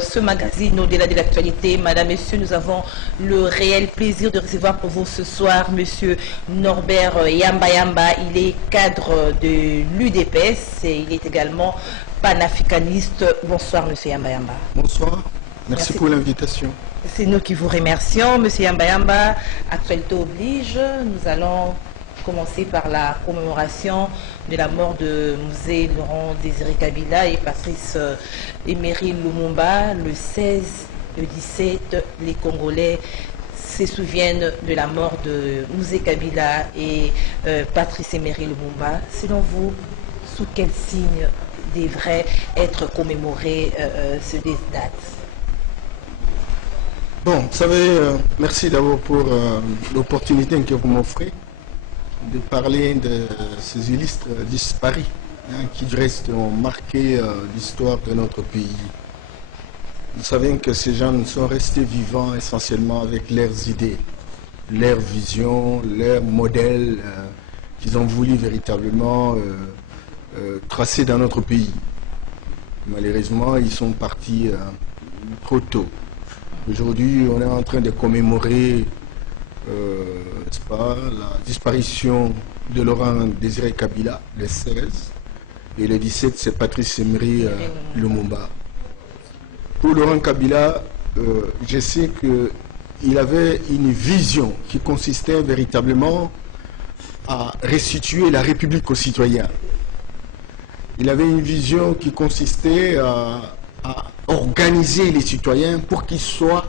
ce magazine Au-delà de l'actualité. Madame, Messieurs, nous avons le réel plaisir de recevoir pour vous ce soir Monsieur Norbert Yamba Yamba. Il est cadre de l'UDPS et il est également panafricaniste. Bonsoir Monsieur Yamba Yamba. Bonsoir, merci pour l'invitation. C'est nous qui vous remercions. Monsieur Yamba Yamba, actualité oblige, nous allons commencer par la commémoration de la mort de Musée Laurent Désiré Kabila et Patrice Emery Lumumba le 16, le 17. Les Congolais se souviennent de la mort de Musée Kabila et Patrice Emery Lumumba. Selon vous, sous quel signe devrait être commémorée cette date? Bon, vous savez, merci d'abord pour l'opportunité que vous m'offrez de parler de ces illustres disparus qui restent ont marqué l'histoire de notre pays. Vous savez que ces gens sont restés vivants essentiellement avec leurs idées, leurs visions, leurs modèles qu'ils ont voulu véritablement tracer dans notre pays. Malheureusement, ils sont partis trop tôt. Aujourd'hui, on est en train de commémorer la disparition de Laurent Désiré Kabila, le 16, et le 17, c'est Patrice Emery Lumumba. Pour Laurent Kabila, je sais qu'il avait une vision qui consistait véritablement à restituer la République aux citoyens. Il avait une vision qui consistait à organiser les citoyens pour qu'ils soient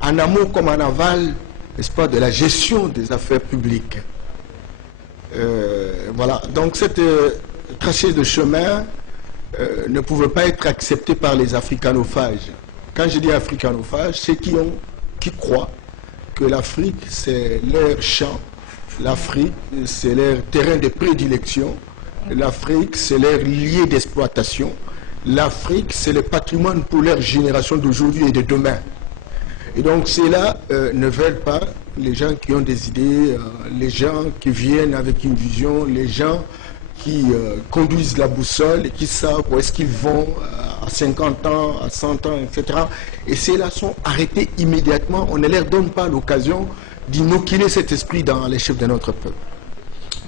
en amont comme en aval, n'est-ce pas, de la gestion des affaires publiques. Voilà, donc cette tracée de chemin ne pouvait pas être acceptée par les africanophages. Quand je dis africanophages, c'est qui croient que l'Afrique c'est leur champ, l'Afrique c'est leur terrain de prédilection, l'Afrique c'est leur lieu d'exploitation, l'Afrique c'est le patrimoine pour leur génération d'aujourd'hui et de demain. Et donc ceux-là ne veulent pas les gens qui ont des idées, les gens qui viennent avec une vision, les gens qui conduisent la boussole et qui savent où est-ce qu'ils vont à 50 ans, à 100 ans, etc. Et ceux-là sont arrêtés immédiatement. On ne leur donne pas l'occasion d'inoculer cet esprit dans les chefs de notre peuple.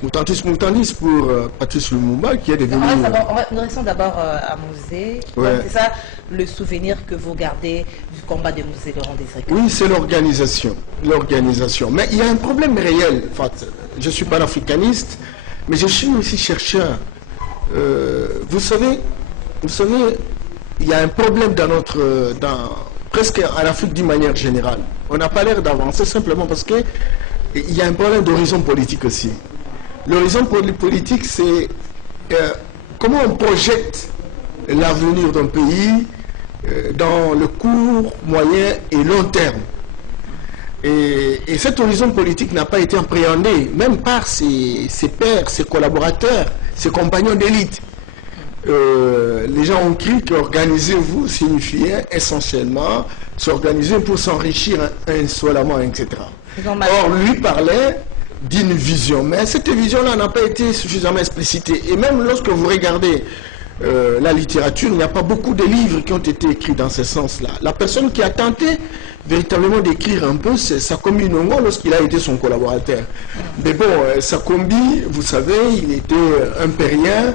Moutantis pour Patrice Lumumba qui est devenu... Nous restons d'abord à Musée. Ouais. C'est ça le souvenir que vous gardez du combat de Musée Laurent Désiré Kabila? Oui, c'est l'organisation. L'organisation. Mais il y a un problème réel. En fait, je suis panafricaniste, mais je suis aussi chercheur. Vous savez, il y a un problème presque en Afrique d'une manière générale. On n'a pas l'air d'avancer simplement parce qu'il y a un problème d'horizon politique aussi. L'horizon politique, c'est comment on projette l'avenir d'un pays dans le court, moyen et long terme. Et cet horizon politique n'a pas été appréhendé, même par ses pairs, ses collaborateurs, ses compagnons d'élite. Les gens ont cru qu'organisez-vous signifiait essentiellement s'organiser pour s'enrichir insolemment, etc. Or, lui parlait d'une vision, mais cette vision-là n'a pas été suffisamment explicitée. Et même lorsque vous regardez la littérature, il n'y a pas beaucoup de livres qui ont été écrits dans ce sens-là. La personne qui a tenté véritablement d'écrire un peu, c'est Sakombi Nongo lorsqu'il a été son collaborateur. Mais bon, Sakombi, vous savez, il était impérien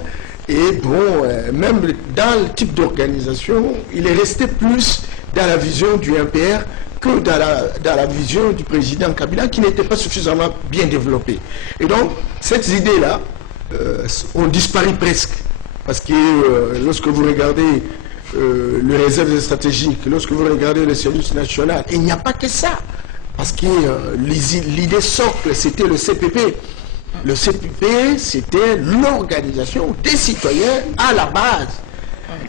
et bon, même dans le type d'organisation, il est resté plus dans la vision du MPR que dans la vision du président Kabila qui n'était pas suffisamment bien développée. Et donc, ces idées-là ont disparu presque. Parce que lorsque vous regardez les réserves stratégiques, lorsque vous regardez le service national, il n'y a pas que ça. Parce que l'idée socle, c'était le CPP. Le CPP, c'était l'organisation des citoyens à la base.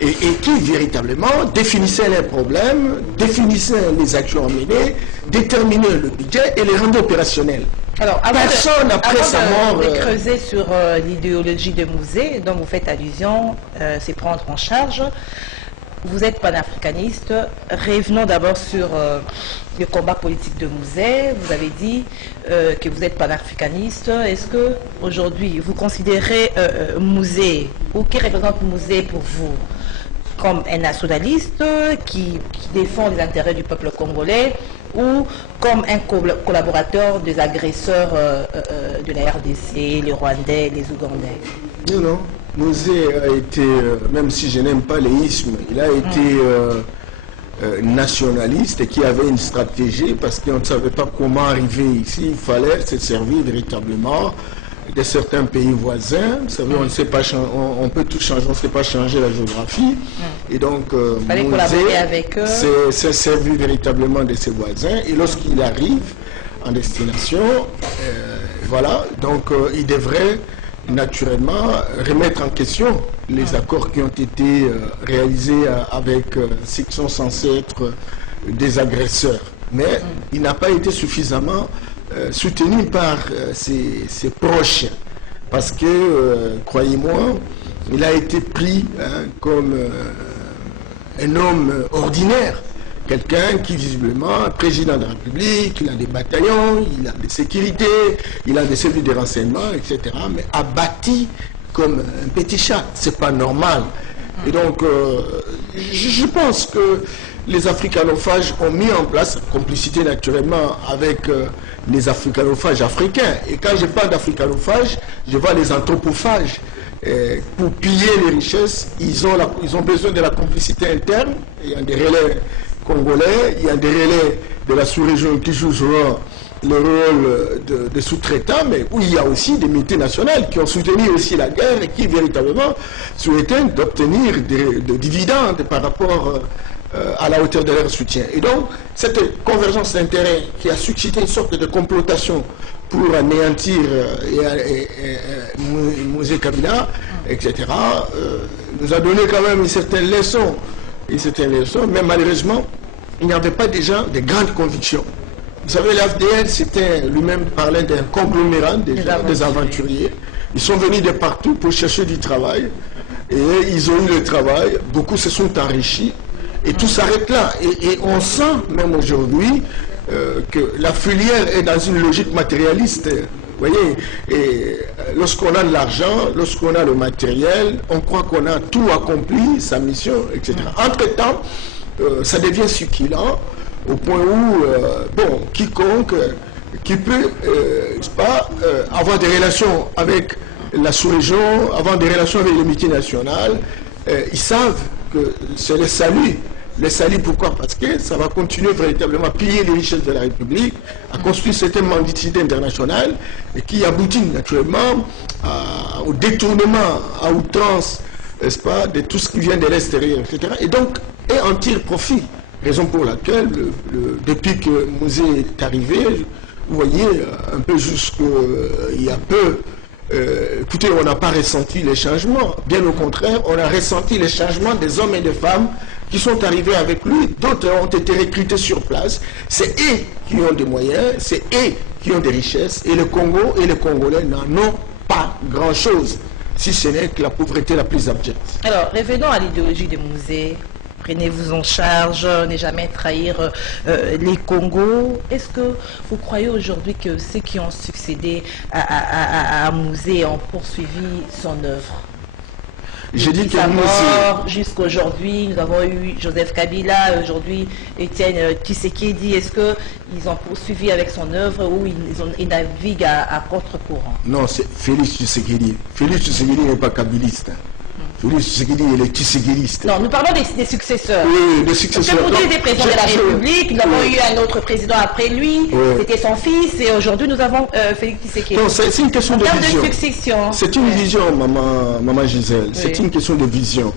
Et qui véritablement définissait les problèmes, définissait les actions à mener, déterminait le budget et les rendait opérationnels. Alors, personne après sa mort... de creuser sur l'idéologie de Musée, dont vous faites allusion, c'est prendre en charge. Vous êtes panafricaniste. Revenons d'abord sur le combat politique de Musée. Vous avez dit que vous êtes panafricaniste. Est-ce que aujourd'hui vous considérez Musée, ou qui représente Musée pour vous, comme un nationaliste qui défend les intérêts du peuple congolais ou comme un collaborateur des agresseurs de la RDC, les Rwandais, les Ougandais? Non, non. Mosé a été, même si je n'aime pas les ismes, il a été nationaliste et qui avait une stratégie parce qu'on ne savait pas comment arriver ici. Il fallait se servir véritablement de certains pays voisins. Vous savez, on ne sait pas, on peut tout changer, on ne sait pas changer la géographie. Et donc, Mosé s'est servi véritablement de ses voisins. Et lorsqu'il arrive en destination, voilà, donc il devrait naturellement remettre en question les accords qui ont été réalisés avec ceux qui sont censés être des agresseurs. Mais il n'a pas été suffisamment soutenu par ses proches. Parce que, croyez-moi, il a été pris comme un homme ordinaire. Quelqu'un qui, visiblement, président de la République, il a des bataillons, il a des sécurités, il a des cellules de renseignement, etc. Mais abattu comme un petit chat. C'est pas normal. Et donc, je pense que les africanophages ont mis en place, complicité naturellement avec les africanophages africains. Et quand je parle d'africanophages, je vois les anthropophages. Pour piller les richesses, ils ont besoin de la complicité interne. Il y a des relais congolais, il y a des relais de la sous-région qui jouent souvent le rôle de sous-traitants, mais où il y a aussi des multinationales qui ont soutenu aussi la guerre et qui véritablement souhaitaient d'obtenir des dividendes par rapport à la hauteur de leur soutien. Et donc, cette convergence d'intérêts qui a suscité une sorte de complotation pour anéantir Mosé Kabila, etc., nous a donné quand même une certaine leçon. Mais malheureusement, il n'y avait pas déjà de grandes convictions. Vous savez, l'AFDL, c'était lui-même parlait d'un conglomérat des aventuriers. Ils sont venus de partout pour chercher du travail. Et ils ont eu le travail. Beaucoup se sont enrichis. Et tout s'arrête là. Et on sent, même aujourd'hui, que la filière est dans une logique matérialiste. Vous voyez, et lorsqu'on a de l'argent, lorsqu'on a le matériel, on croit qu'on a tout accompli, sa mission, etc. Entre-temps, ça devient succulent au point où, bon, quiconque qui peut avoir des relations avec la sous-région, avoir des relations avec les multinationales, ils savent que c'est le salut. Le salut, pourquoi? Parce que ça va continuer véritablement à piller les richesses de la République, à construire cette mendicité internationale et qui aboutit naturellement au détournement à outrance, n'est-ce pas, de tout ce qui vient de l'extérieur, etc. Et donc, et en tire profit. Raison pour laquelle, depuis que Mosé est arrivé, vous voyez, un peu jusqu'il y a peu, écoutez, on n'a pas ressenti les changements. Bien au contraire, on a ressenti les changements des hommes et des femmes qui sont arrivés avec lui. D'autres ont été recrutés sur place. C'est eux qui ont des moyens, c'est eux qui ont des richesses. Et le Congo et les Congolais n'en ont pas grand-chose, si ce n'est que la pauvreté la plus abjecte. Alors, revenons à l'idéologie de Mosé. Prenez-vous en charge, ne jamais trahir les Congos. Est-ce que vous croyez aujourd'hui que ceux qui ont succédé à Mosé ont poursuivi son œuvre? Je dis que mort jusqu'aujourd'hui, nous avons eu Joseph Kabila, aujourd'hui Etienne Tshisekedi. Est-ce qu'ils ont poursuivi avec son œuvre ou ils naviguent à contre-courant? Non, c'est Félix Tshisekedi. Félix Tshisekedi n'est pas kabiliste. Félix Tshisekedi est le Tshisekidiste. Non, nous parlons des successeurs. Oui, des successeurs. Parce que pour était président de la République, nous avons eu un autre président après lui, c'était son fils, et aujourd'hui nous avons Félix Tshisekedi. Non, c'est une question de vision. De succession. C'est une vision, maman Gisèle. Oui. C'est une question de vision.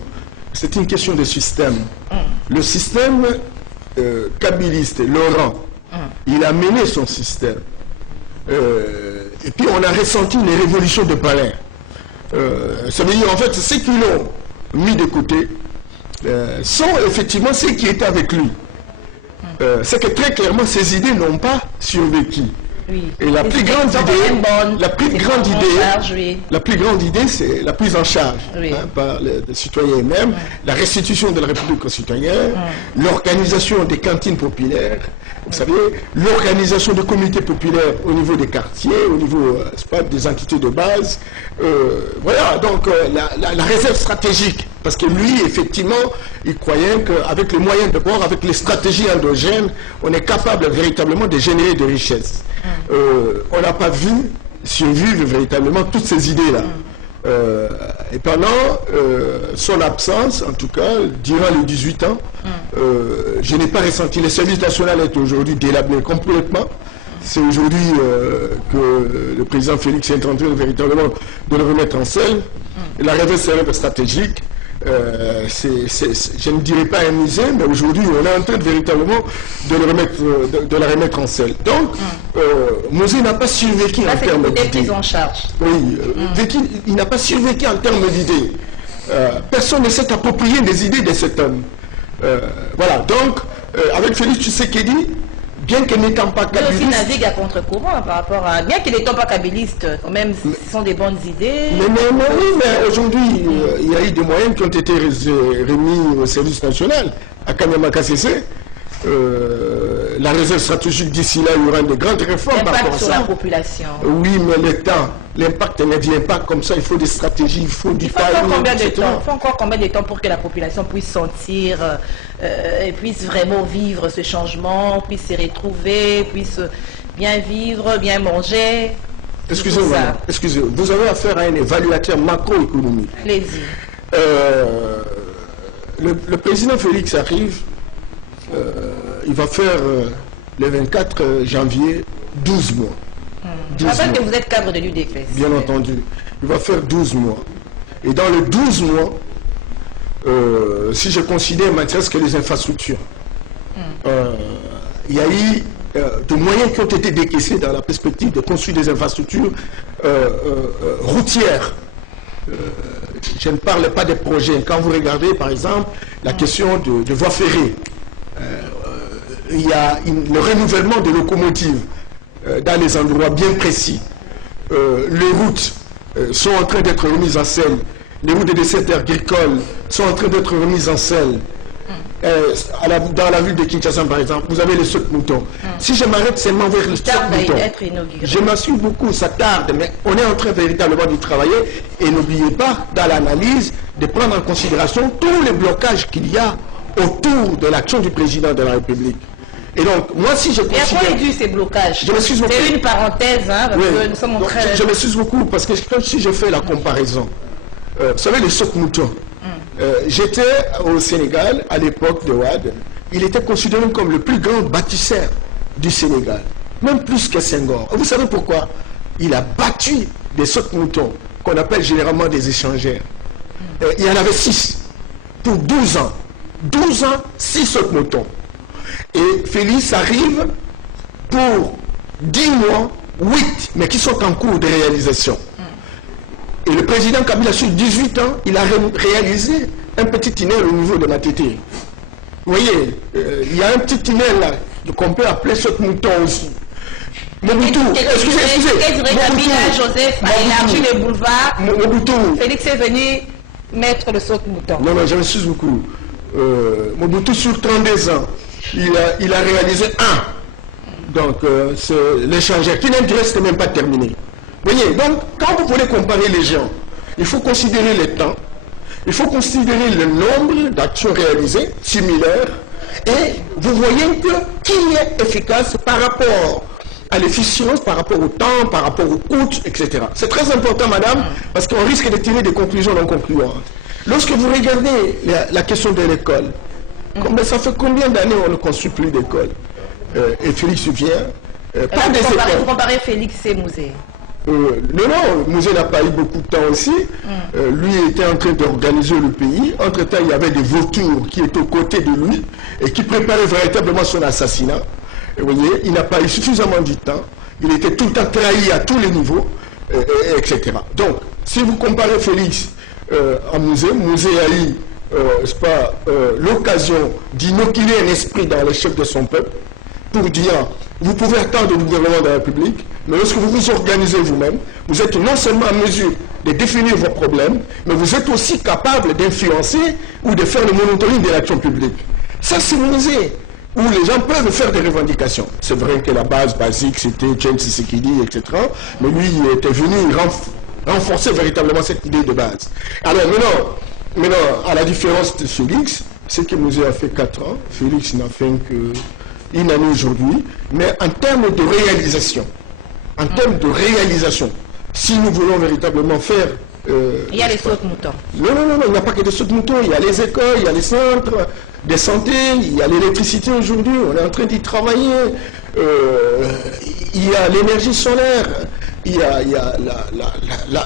C'est une question de système. Le système kabiliste, Laurent, il a mené son système. Et puis on a ressenti les révolutions de palais. Ça veut dire en fait ceux qui l'ont mis de côté sont effectivement ceux qui étaient avec lui. C'est que très clairement ces idées n'ont pas survécu. Oui. Et la plus grande idée, c'est la prise en charge par les citoyens eux-mêmes, la restitution de la République aux citoyens, l'organisation des cantines populaires, vous savez, l'organisation de comités populaires au niveau des quartiers, au niveau des entités de base. Voilà, donc la réserve stratégique Parce que lui, effectivement, il croyait qu'avec les moyens de bord, avec les stratégies endogènes, on est capable véritablement de générer de richesses. On n'a pas vu survivre véritablement toutes ces idées-là. Et pendant son absence, en tout cas, durant les 18 ans, je n'ai pas ressenti. Le service national est aujourd'hui délabré complètement. C'est aujourd'hui que le président Félix est en train véritablement de le remettre en selle. La réserve stratégique, je ne dirais pas un musée, mais aujourd'hui on est en train de véritablement de la remettre en selle. Donc, Musée n'a pas survécu en termes d'idées. En charge. Oui, il n'a pas survécu en termes d'idées. Personne ne s'est approprié des idées de cet homme. Voilà, donc, avec Félix Tshisekedi, bien que n'étant pas kabiliste... Il aussi navigue à contre-courant par rapport à... Bien qu'il n'étant pas kabiliste, quand même, ce sont des bonnes idées. Mais aujourd'hui, il y a eu des moyens qui ont été remis au service national, à Kanyama KCC. La réserve stratégique d'ici là, il y aura de grandes réformes. L'impact sur la population. Oui, mais l'impact ne vient pas comme ça. Il faut des stratégies, il faut du timing, Il faut encore combien de temps pour que la population puisse sentir et puisse vraiment vivre ce changement, puisse se retrouver, puisse bien vivre, bien manger? Excusez-moi, vous avez affaire à un évaluateur macroéconomique. Allez-y. Le président Félix arrive. Il va faire le 24 janvier 12 mois. Je rappelle que vous êtes cadre de l'UDPS. Bien entendu. Il va faire 12 mois. Et dans les 12 mois, si je considère maintenant que les infrastructures, il y a eu des moyens qui ont été décaissés dans la perspective de construire des infrastructures routières. Je ne parle pas des projets. Quand vous regardez, par exemple, la question de voies ferrées, il y a le renouvellement de locomotives dans les endroits bien précis. Les routes sont en train d'être remises en selle. Les routes de dessert agricole sont en train d'être remises en selle. Dans la ville de Kinshasa, par exemple, vous avez les sautes-moutons. Si je m'arrête seulement vers les sautes-moutons, je m'assure beaucoup, ça tarde, mais on est en train véritablement d'y travailler. Et n'oubliez pas, dans l'analyse, de prendre en considération tous les blocages qu'il y a autour de l'action du président de la République. Et donc, moi, si je considère... Et à quoi est dû ces blocages? C'est une parenthèse, hein, parce que nous sommes en train... Je m'excuse beaucoup, parce que si je fais la comparaison, vous savez, les sautes-moutons, j'étais au Sénégal, à l'époque de Wade, il était considéré comme le plus grand bâtisseur du Sénégal, même plus que Senghor. Vous savez pourquoi? Il a battu des sautes-moutons, qu'on appelle généralement des échangeurs. Il y en avait 6, pour 12 ans. 12 ans, 6 sautes-moutons. Et Félix arrive pour 10 mois, 8, mais qui sont en cours de réalisation. Et le président Kabila, sur 18 ans, il a réalisé un petit tunnel au niveau de Matete. Vous voyez, il y a un petit tunnel là, qu'on peut appeler saute-mouton aussi. Mobutu, excusez. Kabila, Joseph, a élargi les boulevards. Mobutu. Félix est venu mettre le saute-mouton. Non, je m'excuse beaucoup. Mobutu, sur 32 ans, il a réalisé un. Donc, c'est l'échangeur qui ne reste même pas terminé. Vous voyez, donc, quand vous voulez comparer les gens, il faut considérer le temps, il faut considérer le nombre d'actions réalisées, similaires, et vous voyez qui est efficace par rapport à l'efficience, par rapport au temps, par rapport aux coûts, etc. C'est très important, madame, parce qu'on risque de tirer des conclusions non concluantes. Lorsque vous regardez la question de l'école, ça fait combien d'années on ne construit plus d'école? Et Félix vient. Vous comparez Félix et Musée? Non, Musée n'a pas eu beaucoup de temps aussi. Lui était en train d'organiser le pays. Entre-temps, il y avait des vautours qui étaient aux côtés de lui et qui préparaient véritablement son assassinat. Et vous voyez, il n'a pas eu suffisamment du temps. Il était tout le temps trahi à tous les niveaux, etc. Donc, si vous comparez Félix à Musée a eu l'occasion d'inoculer un esprit dans les chefs de son peuple pour dire, vous pouvez attendre du gouvernement de la République, mais lorsque vous vous organisez vous-même, vous êtes non seulement en mesure de définir vos problèmes, mais vous êtes aussi capable d'influencer ou de faire le monitoring de l'action publique. Ça, c'est Musée, où les gens peuvent faire des revendications. C'est vrai que la base basique, c'était James Tshisekedi, etc., mais lui, il était venu renforcer véritablement cette idée de base. Alors maintenant, Maintenant, à la différence de Félix, c'est que Musée a fait 4 ans. Félix n'a fait qu'une année aujourd'hui. Mais en termes de réalisation, si nous voulons véritablement faire... il y a les sautes-moutons. Non, il n'y a pas que des sautes-moutons. Il y a les écoles, il y a les centres de santé, il y a l'électricité aujourd'hui. On est en train d'y travailler. Il y a l'énergie solaire. Il y a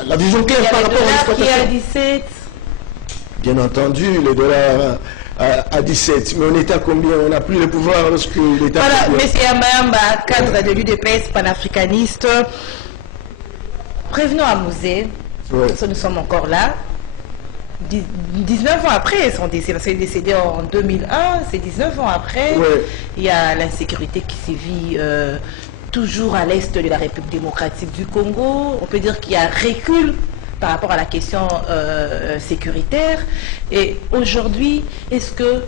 la vision claire par rapport à l'exploitation. Il y a le dollar qui est à 17. Bien entendu, le dollar à 17. Mais on est à combien? On n'a plus le pouvoir lorsque l'État... Voilà, M. Yambayamba, cadre de l'UDPS panafricaniste. Prévenons à Musée, parce que nous sommes encore là. 19 ans après son décès, parce qu'il est décédé en 2001, c'est 19 ans après. Il y a l'insécurité qui sévit toujours à l'est de la République démocratique du Congo. On peut dire qu'il y a un recul par rapport à la question sécuritaire. Et aujourd'hui, est-ce que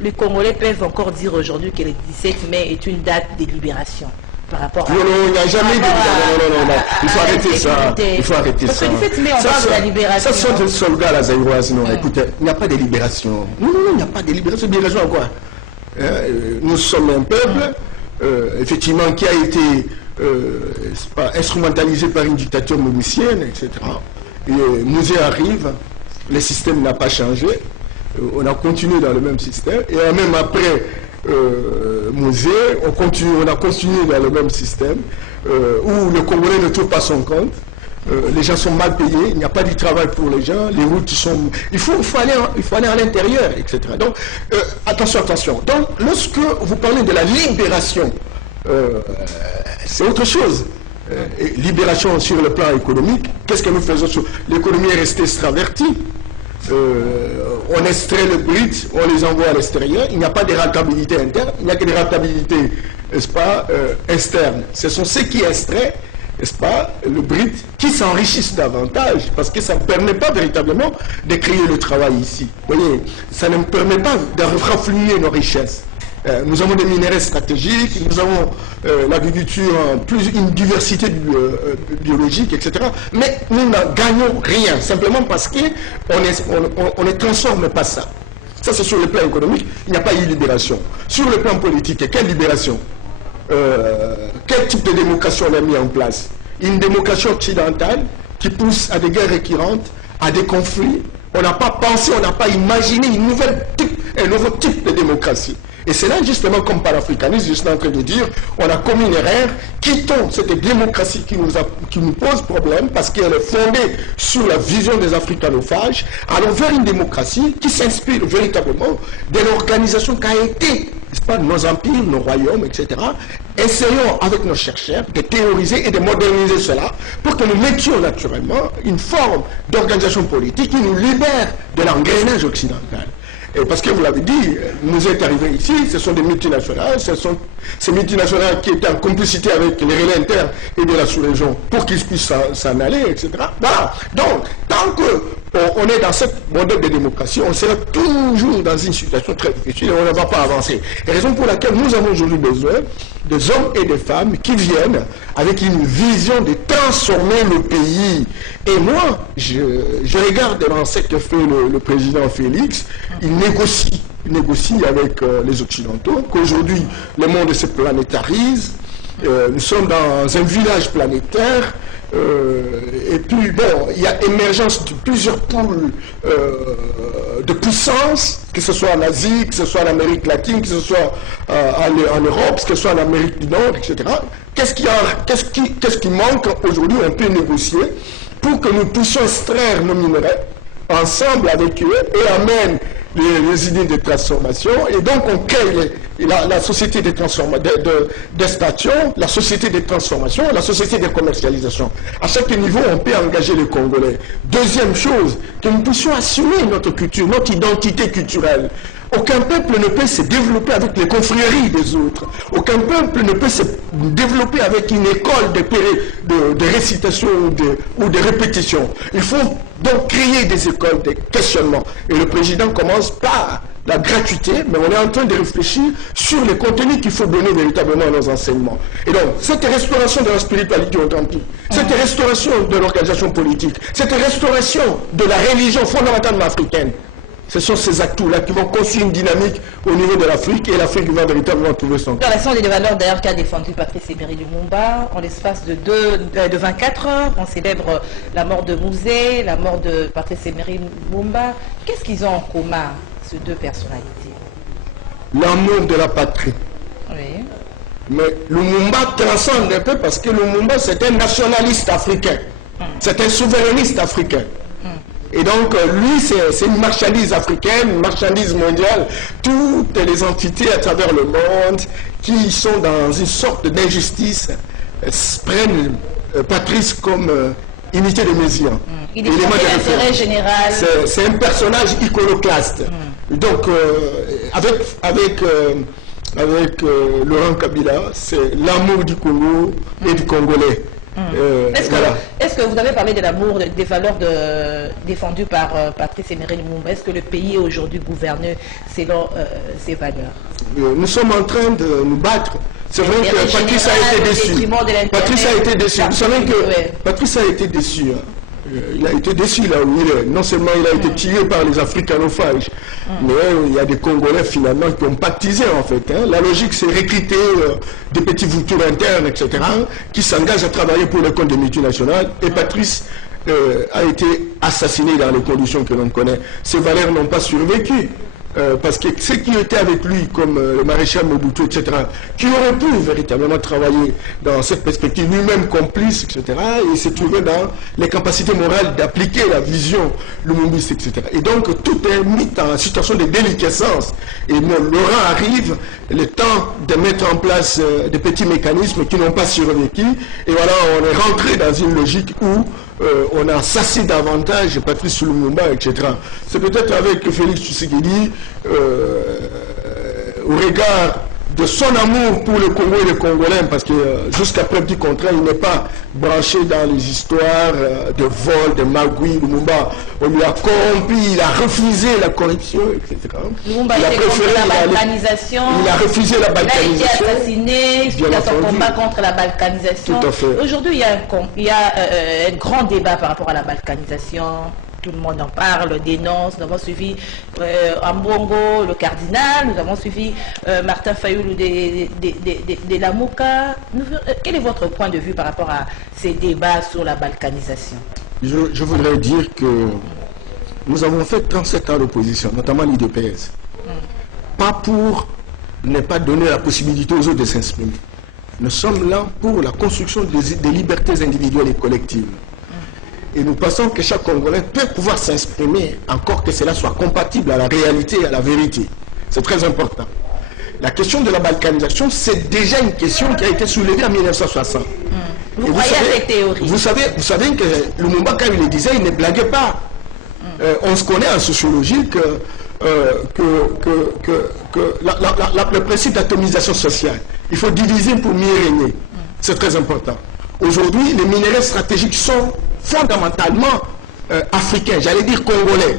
les Congolais peuvent encore dire aujourd'hui que le 17 mai est une date de libération par rapport à... Non, il n'y a jamais de libération. Non. Il faut arrêter ça. Il faut arrêter ça. Parce que le 17 mai, on parle de la libération. Ça sont des soldats, la zaïroise. Non, écoutez, il n'y a pas de libération. Non, il n'y a pas de libération. Libération à quoi? Nous sommes un peuple, effectivement, qui a été instrumentalisé par une dictature milicienne, etc. Et Musée arrive, le système n'a pas changé, on a continué dans le même système, et même après Musée, on a continué dans le même système, où le Congolais ne trouve pas son compte, les gens sont mal payés, il n'y a pas du travail pour les gens, les routes sont... Il faut aller à l'intérieur, etc. Donc, attention. Donc, lorsque vous parlez de la libération, c'est autre chose. Libération sur le plan économique, qu'est-ce que nous faisons sur... L'économie est restée extravertie. On extrait le brut, on les envoie à l'extérieur. Il n'y a pas de rentabilité interne, il n'y a que des rentabilités, n'est-ce pas, externes. Ce sont ceux qui extraient, n'est-ce pas, le brut, qui s'enrichissent davantage, parce que ça ne permet pas véritablement de créer le travail ici. Vous voyez, ça ne permet pas de renflouer nos richesses. Nous avons des minerais stratégiques, nous avons l'agriculture, une diversité biologique, etc. Mais nous n'en gagnons rien, simplement parce qu'on ne transforme pas ça. Ça, c'est sur le plan économique, il n'y a pas eu libération. Sur le plan politique, quelle libération? Quel type de démocratie on a mis en place? Une démocratie occidentale qui pousse à des guerres récurrentes, à des conflits. On n'a pas pensé, on n'a pas imaginé un nouveau type de démocratie. Et c'est là, justement, comme panafricaniste, je suis en train de dire, on a commis une erreur, quittons cette démocratie qui nous pose problème, parce qu'elle est fondée sur la vision des africanophages, allons vers une démocratie qui s'inspire véritablement de l'organisation qu'a été, n'est-ce pas, nos empires, nos royaumes, etc. Essayons, avec nos chercheurs, de théoriser et de moderniser cela, pour que nous mettions naturellement une forme d'organisation politique qui nous libère de l'engrenage occidental. Et parce que vous l'avez dit, nous êtes arrivés ici, ce sont des multinationales, ce sont ces multinationales qui étaient en complicité avec les relais internes et de la sous-région pour qu'ils puissent s'en aller, etc. Voilà. Donc, tant qu'on est dans ce modèle de démocratie, on sera toujours dans une situation très difficile et on ne va pas avancer. Et raison pour laquelle nous avons aujourd'hui besoin des hommes et des femmes qui viennent avec une vision de transformer le pays. Et moi, je regarde dans ce que fait le président Félix, il négocie avec les Occidentaux, qu'aujourd'hui le monde se planétarise, nous sommes dans un village planétaire, et puis bon, il y a émergence de plusieurs pôles de puissance, que ce soit en Asie, que ce soit en Amérique latine, que ce soit en Europe, que ce soit en Amérique du Nord, etc. Qu'est-ce qui manque aujourd'hui? On peut négocier pour que nous puissions extraire nos minerais ensemble avec eux et amène les idées de transformation, et donc on crée la société de d'extraction, la société de transformation, la société de commercialisation. À chaque niveau, on peut engager les Congolais. Deuxième chose, que nous puissions assumer notre culture, notre identité culturelle. Aucun peuple ne peut se développer avec les confréries des autres. Aucun peuple ne peut se développer avec une école de récitation ou de répétition. Il faut donc créer des écoles de questionnement. Et le président commence par la gratuité, mais on est en train de réfléchir sur les contenus qu'il faut donner véritablement à nos enseignements. Et donc, cette restauration de la spiritualité authentique, cette restauration de l'organisation politique, cette restauration de la religion fondamentalement africaine, ce sont ces atouts-là qui vont construire une dynamique au niveau de l'Afrique, et l'Afrique va véritablement trouver son compte. Ce sont des valeurs d'ailleurs qu'a défendu Patrice Emery Lumumba. En l'espace de 24 heures, on célèbre la mort de Mouzé, la mort de Patrice Emery Lumumba. Qu'est-ce qu'ils ont en commun, ces deux personnalités? L'amour de la patrie. Oui. Mais Lumumba transcende un peu parce que Lumumba, c'est un nationaliste africain. C'est un souverainiste africain. Et donc, lui, c'est une marchandise africaine, une marchandise mondiale. Toutes les entités à travers le monde qui sont dans une sorte d'injustice prennent Patrice comme unité de mesure. Il est l'intérêt général. C'est un personnage iconoclaste. Donc, avec Laurent Kabila, c'est l'amour du Congo et du Congolais. Est-ce que vous avez parlé de l'amour, des valeurs défendues par Patrice Emery Lumumba? Est-ce que le pays est aujourd'hui gouverné selon ces valeurs? Nous sommes en train de nous battre. C'est vrai que Patrice a été déçu. Patrice a été déçu. Vous savez que Patrice a été déçu. Il a été déçu là où il est. Non seulement il a été tiré par les africanophages, mais il y a des Congolais finalement qui ont pactisé en fait. La logique, c'est recruter des petits vautours internes, etc., qui s'engagent à travailler pour le compte des multinationales. Et Patrice a été assassiné dans les conditions que l'on connaît. Ces valeurs n'ont pas survécu. Parce que ceux qui étaient avec lui, comme le maréchal Mobutu, etc., qui auraient pu véritablement travailler dans cette perspective, lui-même complice, etc., et se trouver dans les capacités morales d'appliquer la vision lumumbiste, etc. Et donc, tout est mis en situation de déliquescence. Et Laurent arrive, le temps de mettre en place des petits mécanismes qui n'ont pas survécu, et voilà, on est rentré dans une logique où on a assassiné davantage Patrice Lumumba, etc. C'est peut-être avec Félix Tshisekedi, au regard de son amour pour le Congo et les Congolais, parce que jusqu'à preuve du contraire, il n'est pas branché dans les histoires de vol, de magouilles. Lumumba, on lui a corrompu, il a refusé la corruption, etc. Lumumba il a préféré la balkanisation. Il a refusé la balkanisation. Il a été assassiné suite à son combat contre la balkanisation. Tout à fait. Aujourd'hui, il y a un grand débat par rapport à la balkanisation. Tout le monde en parle, dénonce. Nous avons suivi Ambongo, le cardinal, nous avons suivi Martin Fayoulou de la Mouka. Quel est votre point de vue par rapport à ces débats sur la balkanisation? Je voudrais dire que nous avons fait 37 ans d'opposition, notamment l'IDPS. Pas pour ne pas donner la possibilité aux autres de s'exprimer. Nous sommes là pour la construction des libertés individuelles et collectives. Et nous pensons que chaque Congolais peut pouvoir s'exprimer, encore que cela soit compatible à la réalité et à la vérité. C'est très important. La question de la balkanisation, c'est déjà une question qui a été soulevée en 1960. Vous croyez à cette théorie? Vous savez que Lumumba, quand il le disait, il ne blaguait pas. On se connaît en sociologie que le principe d'atomisation sociale, il faut diviser pour mieux régner. C'est très important. Aujourd'hui, les minéraux stratégiques sont fondamentalement africains, j'allais dire congolais.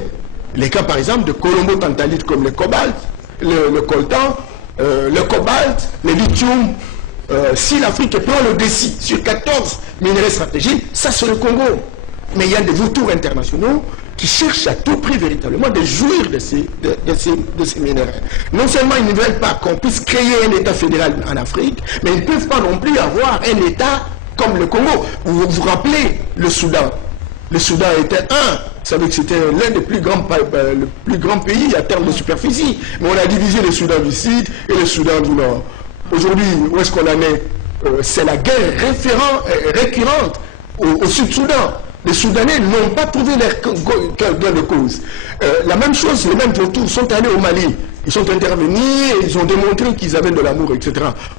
Les cas par exemple de colombo-tantalite comme le cobalt, le coltan, le cobalt, le lithium. Si l'Afrique prend le déci sur 14 minéraux stratégiques, ça c'est le Congo. Mais il y a des vautours internationaux qui cherchent à tout prix véritablement de jouir de ces minéraux. Non seulement ils ne veulent pas qu'on puisse créer un État fédéral en Afrique, mais ils ne peuvent pas non plus avoir un État comme le Congo. Vous vous rappelez le Soudan. Le Soudan était vous savez que c'était l'un des plus grands pays en termes de superficie. Mais on a divisé le Soudan du Sud et le Soudan du Nord. Aujourd'hui, où est-ce qu'on en est? C'est la guerre récurrente au Sud-Soudan. Les Soudanais n'ont pas trouvé leur gain de cause. La même chose, les mêmes vautours sont allés au Mali. Ils sont intervenus, ils ont démontré qu'ils avaient de l'amour, etc.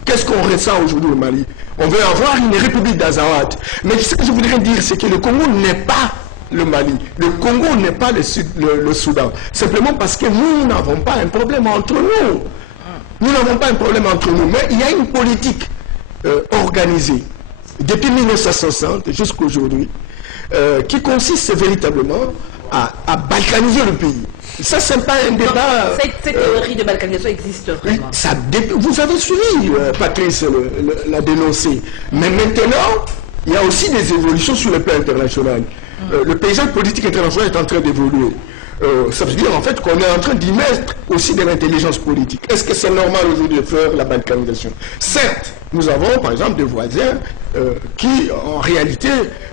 Qu'est-ce qu'on ressent aujourd'hui au Mali? On veut avoir une république d'Azawad. Mais ce que je voudrais dire, c'est que le Congo n'est pas le Mali. Le Congo n'est pas le Soudan. Simplement parce que nous n'avons pas un problème entre nous. Nous n'avons pas un problème entre nous. Mais il y a une politique organisée depuis 1960 jusqu'à aujourd'hui qui consiste véritablement à balkaniser le pays. Ça, c'est pas un débat... Cette théorie de balkanisation existe vraiment. Vous avez suivi, Patrice l'a dénoncé. Mais maintenant, il y a aussi des évolutions sur le plan international. Le paysage politique international est en train d'évoluer. Ça veut dire en fait qu'on est en train d'y mettre aussi de l'intelligence politique. Est-ce que c'est normal aujourd'hui de faire la balkanisation? Certes, nous avons par exemple des voisins qui en réalité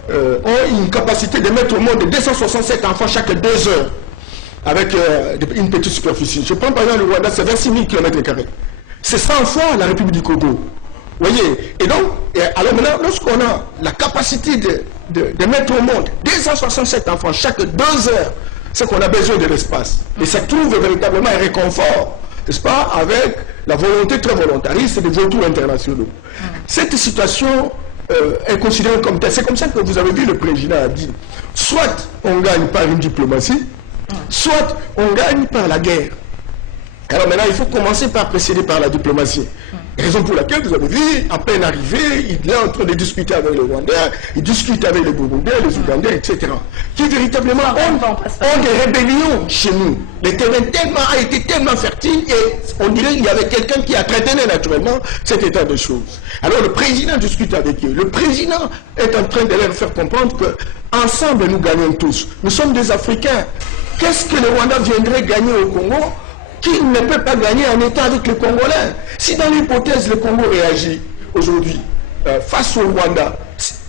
ont une capacité de mettre au monde 267 enfants chaque 2 heures avec une petite superficie. Je prends par exemple le Rwanda, c'est 26 000 km². C'est 100 fois la République du Congo. Vous voyez? Et donc, alors maintenant, lorsqu'on a la capacité de mettre au monde 267 enfants chaque 2 heures, c'est qu'on a besoin de l'espace. Et ça trouve véritablement un réconfort, n'est-ce pas, avec la volonté très volontariste des vautours internationaux. Cette situation est considérée comme telle. C'est comme ça que vous avez vu le président a dit, soit on gagne par une diplomatie, soit on gagne par la guerre. Alors maintenant, il faut commencer par précéder par la diplomatie. Raison pour laquelle vous avez vu, à peine arrivé, il est en train de discuter avec les Rwandais, il discute avec les Burundais, les Ougandais, etc. Qui véritablement ont des rébellions chez nous. Le terrain a été tellement fertile et on dirait qu'il y avait quelqu'un qui a traité naturellement cet état de choses. Alors le président discute avec eux. Le président est en train de leur faire comprendre qu'ensemble nous gagnons tous. Nous sommes des Africains. Qu'est-ce que le Rwanda viendrait gagner au Congo qu'il ne peut pas gagner en étant avec les Congolais? Si dans l'hypothèse le Congo réagit aujourd'hui face au Rwanda,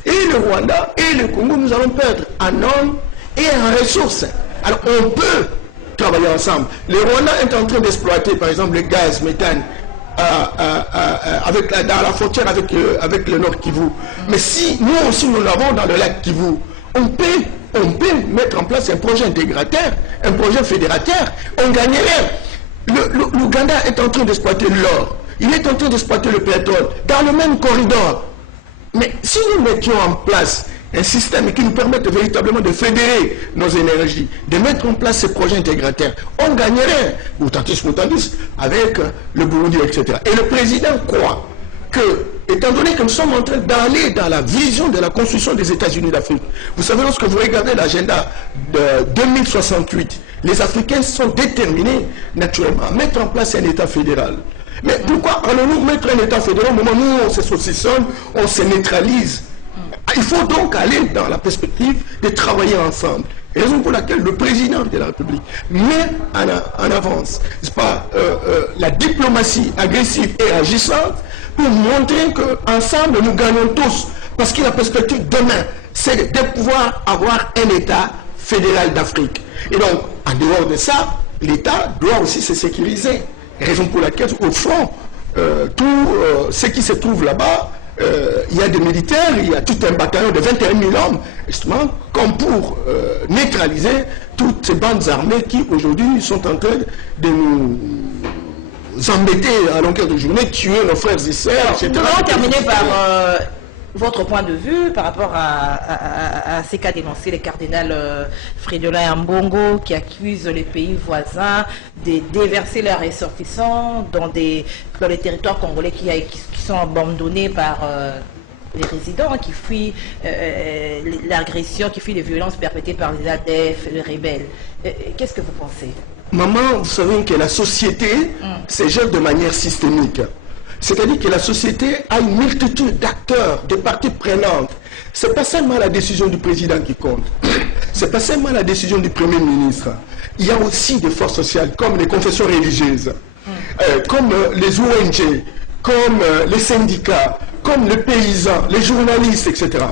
et le Rwanda et le Congo, nous allons perdre en hommes et en ressources. Alors on peut travailler ensemble. Le Rwanda est en train d'exploiter par exemple le gaz méthane dans la frontière avec le Nord Kivu. Mais si nous aussi nous l'avons dans le lac Kivu, on peut mettre en place un projet intégrateur, un projet fédérateur, on gagnerait. L'Ouganda est en train d'exploiter l'or, il est en train d'exploiter le pétrole, dans le même corridor. Mais si nous mettions en place un système qui nous permette véritablement de fédérer nos énergies, de mettre en place ces projets intégrateurs, on gagnerait, mutatis mutandis, avec le Burundi, etc. Et le président croit que, étant donné que nous sommes en train d'aller dans la vision de la construction des États-Unis d'Afrique, vous savez, lorsque vous regardez l'agenda de 2068, les Africains sont déterminés, naturellement, à mettre en place un État fédéral. Mais pourquoi allons-nous mettre un État fédéral au moment où on se saucissonne, on se neutralise? Il faut donc aller dans la perspective de travailler ensemble. Raison pour laquelle le président de la République met en avance, n'est-ce pas, la diplomatie agressive et agissante pour montrer qu'ensemble nous gagnons tous. Parce que la perspective demain, c'est de pouvoir avoir un État fédéral d'Afrique. Et donc, en dehors de ça, l'État doit aussi se sécuriser. Raison pour laquelle, au fond, tout ce qui se trouve là-bas, il y a des militaires, il y a tout un bataillon de 21 000 hommes, justement, comme pour neutraliser toutes ces bandes armées qui, aujourd'hui, sont en train de nous embêter à longueur de journée, tuer nos frères et sœurs, etc. Nous allons terminer par votre point de vue par rapport à ces cas dénoncés, les cardinals Fridolin et Ambongo qui accusent les pays voisins de déverser leurs ressortissants dans les territoires congolais qui sont abandonnés par les résidents qui fuient l'agression, qui fuient les violences perpétrées par les ADF, les rebelles. Qu'est-ce que vous pensez? Maman, vous savez que la société se gère de manière systémique. C'est-à-dire que la société a une multitude d'acteurs, de parties prenantes. Ce n'est pas seulement la décision du président qui compte. Ce n'est pas seulement la décision du Premier ministre. Il y a aussi des forces sociales comme les confessions religieuses, comme les ONG, comme les syndicats, comme les paysans, les journalistes, etc.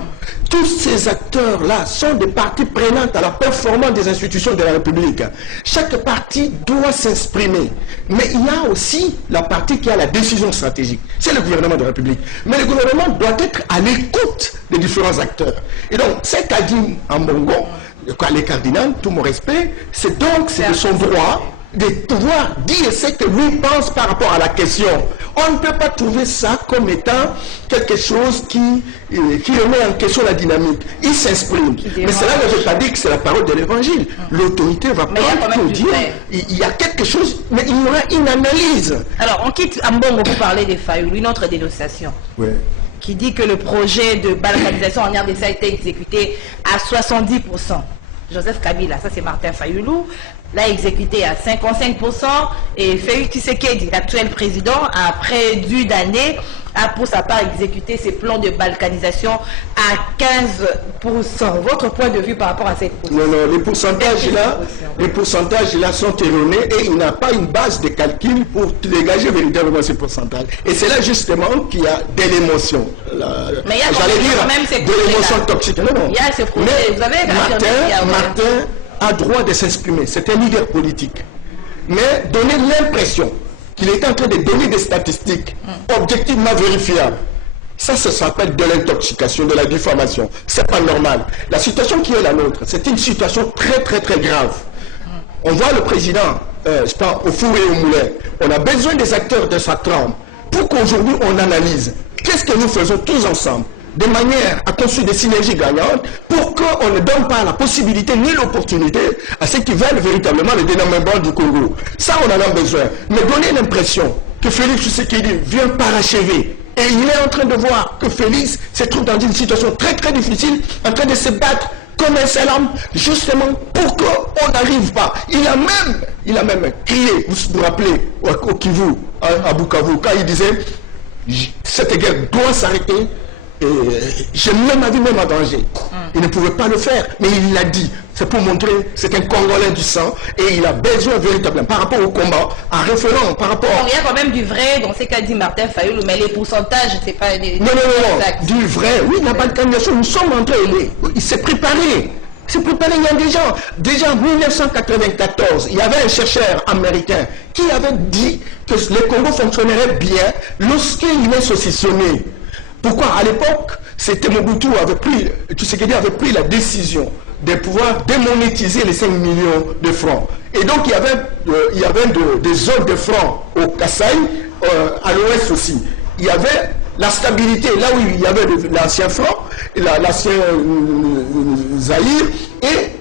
Tous ces acteurs-là sont des parties prenantes à la performance des institutions de la République. Chaque partie doit s'exprimer. Mais il y a aussi la partie qui a la décision stratégique. C'est le gouvernement de la République. Mais le gouvernement doit être à l'écoute des différents acteurs. Et donc, cet Adim Ambongo, les cardinaux, tout mon respect, c'est de son droit de pouvoir dire ce que lui pense par rapport à la question. On ne peut pas trouver ça comme étant quelque chose qui remet en question la dynamique. Il s'exprime. Mais cela ne veut pas dire que c'est la parole de l'évangile. L'autorité va prendre pour dire il y a quelque chose, mais il y aura une analyse. Alors, on quitte Ambongo pour parler des Fayoulou, une autre dénonciation. Oui. Qui dit que le projet de balkanisation en RDC a été exécuté à 70%. Joseph Kabila, ça c'est Martin Fayoulou, l'a exécuté à 55% et Félix Tshisekedi, l'actuel président, après d'années, a pour sa part exécuté ses plans de balkanisation à 15%. Votre point de vue par rapport à cette position? Non, non, les pourcentages là sont erronés et il n'a pas une base de calcul pour dégager véritablement ces pourcentages. Et c'est là justement qu'il y a de l'émotion. Mais il y a quand même ces de l'émotion toxique. Non, non. Il y a ces projets. Mais vous avez Martin a droit de s'exprimer. C'est un leader politique. Mais donner l'impression qu'il est en train de donner des statistiques objectivement vérifiables, ça s'appelle de l'intoxication, de la diffamation. C'est pas normal. La situation qui est la nôtre, c'est une situation très très très grave. On voit le président, je pense, au four et au moulin. On a besoin des acteurs de sa trame pour qu'aujourd'hui on analyse qu'est-ce que nous faisons tous ensemble, de manière à construire des synergies gagnantes pour qu'on ne donne pas la possibilité ni l'opportunité à ceux qui veulent véritablement le dénombrement du Congo. Ça, on en a besoin. Mais donner l'impression que Félix Tshisekedi vient parachever, et il est en train de voir que Félix se trouve dans une situation très très difficile, en train de se battre comme un seul homme, justement pour qu'on n'arrive pas. Il a même crié, vous vous rappelez, au Kivu, à Bukavu, quand il disait « cette guerre doit s'arrêter ». J'ai mis ma vie même en danger. Il ne pouvait pas le faire, mais il l'a dit. C'est pour montrer, c'est un Congolais du sang et il a besoin véritablement, par rapport au combat, en référent, par rapport... Il y a quand même du vrai dans ce qu'a dit Martin Fayoulou, mais les pourcentages, c'est pas... Non, du vrai. Oui, la balkanisation, nous sommes en train, il s'est préparé. Il y a des gens. Déjà en 1994, il y avait un chercheur américain qui avait dit que le Congo fonctionnerait bien lorsqu'il est saucissonné. Pourquoi? À l'époque, c'était Mobutu Tshisekedi avait pris la décision de pouvoir démonétiser les 5 millions de francs. Et donc, il y avait des zones de francs au Kasaï, à l'ouest aussi. Il y avait la stabilité, là où il y avait l'ancien franc, l'ancien Zaïre, et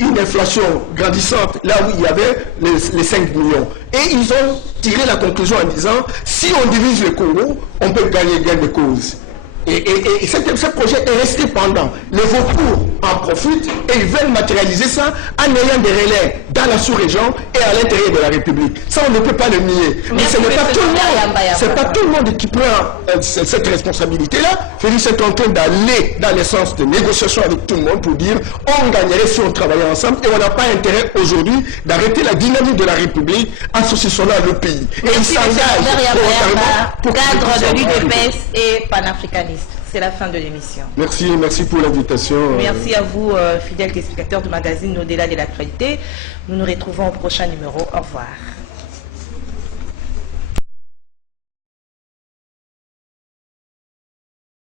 une inflation grandissante, là où il y avait les 5 millions. Et ils ont tiré la conclusion en disant, si on divise le Congo, on peut gagner gain de cause. Et ce projet est resté pendant. Les vautours en profitent et ils veulent matérialiser ça en ayant des relais dans la sous-région et à l'intérieur de la République. Ça, on ne peut pas le nier. Mais ce n'est pas tout le monde. C'est pas tout le monde qui prend cette responsabilité-là. Félix est en train d'aller dans le sens de négociation avec tout le monde pour dire on gagnerait si on travaillait ensemble et on n'a pas intérêt aujourd'hui d'arrêter la dynamique de la République en saucissonnant le pays. Et il s'engage pour cadre de l'UDPS et panafricaniste. C'est la fin de l'émission. Merci pour l'invitation. Merci à vous, fidèles téléspectateurs du magazine Au-delà de l'actualité. Nous nous retrouvons au prochain numéro. Au revoir.